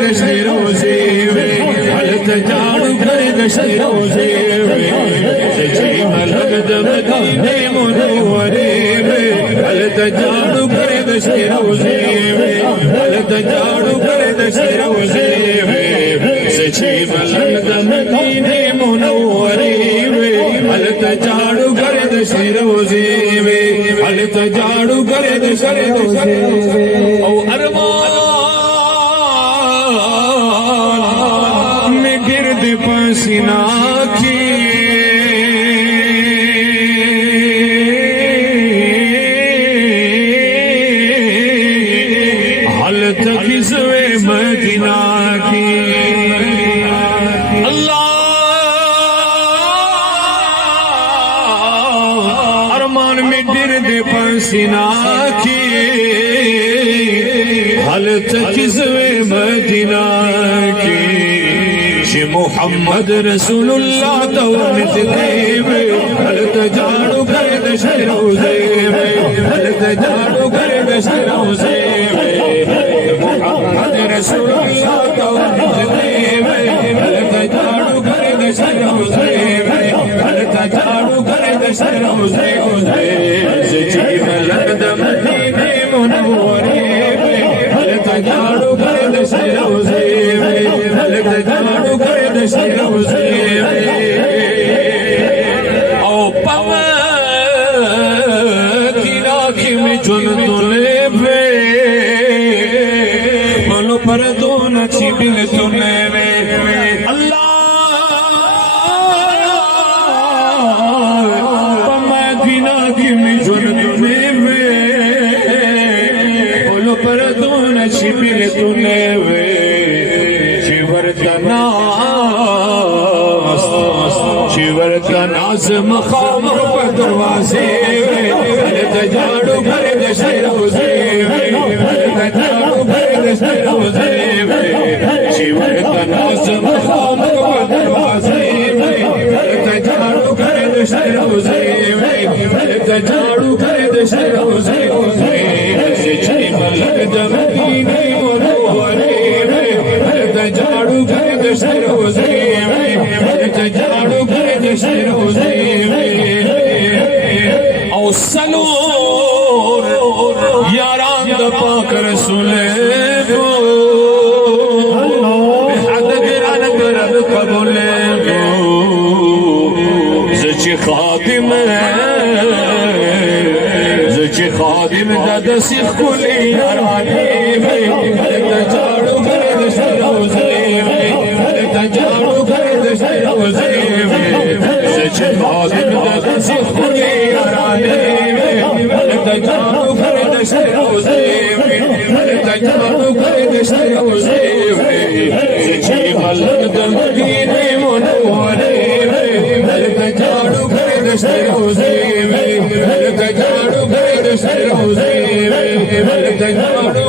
दशे रोजे हलत झाड़ू करे दशे रोजे सची मलक मदीने मुनव्वरे हलत झाड़ू करे दशे रोजे हलत झाड़ू करे दशे रोजे सची मलक मदीने मुनव्वरे हलत झाड़ू करे दशे रोजे हलत झाड़ू करे दशे रोजे ओ अरमान में गिरद पसीना की हालत किस्वे मदीना की अल्लाह अरमान में गिरद पसीना की हालत किस्वे मदीना की मोहम्मद रसूलुल्लाह तवनित देवे हलत झाड़ू करे दशे रोजे हलत झाड़ू करे दशे रोजे मोहम्मद रसूलुल्लाह तवनित देवे हलत झाड़ू करे दशे रोजे हलत झाड़ू करे दशे रोजे सची मलक मदीने मुनव्वरे हलत झाड़ू करे दशे रोजे हलत झाड़ू करे दशे रोजे ओ पम की राखी में चुन तुले पे बोलो पर दो नची बिल तुने अल्लाह पम की राखी में चुन तुले पे बोलो पर दो नची बिल तुने शिवर का नाज मकाम दरवाजे हलत झाड़ू करे दशे रोजे हलत झाड़ू करे दशे रोजे शिवर का नाज मकाम दरवाजे हलत झाड़ू करे दशे रोजे हलत झाड़ू करे दशे रोजे सच्ची मलक मदीने मुनव्वरे हलत झाड़ू करे दशे रोजे हलत झाड़ू करे दशे रोजे औ सलूर यारान द पाक रसूले को हद गिरन करब कबूले को सच्ची खादिम सच्ची खादिम दद सिख कुली यारानी हलत झाड़ू करे दशे रोजे हलत झाड़ू करे दशे रोजे सच्ची खादिम दद सिख कुली यारानी हलत झाड़ू करे दशे रोजे हलत झाड़ू करे दशे रोजे सच्ची मलक मदीने मुनव्वरे हलत झाड़ू करे दशे रोजे हलत झाड़ू करे दशे रोजे हलत झाड़ू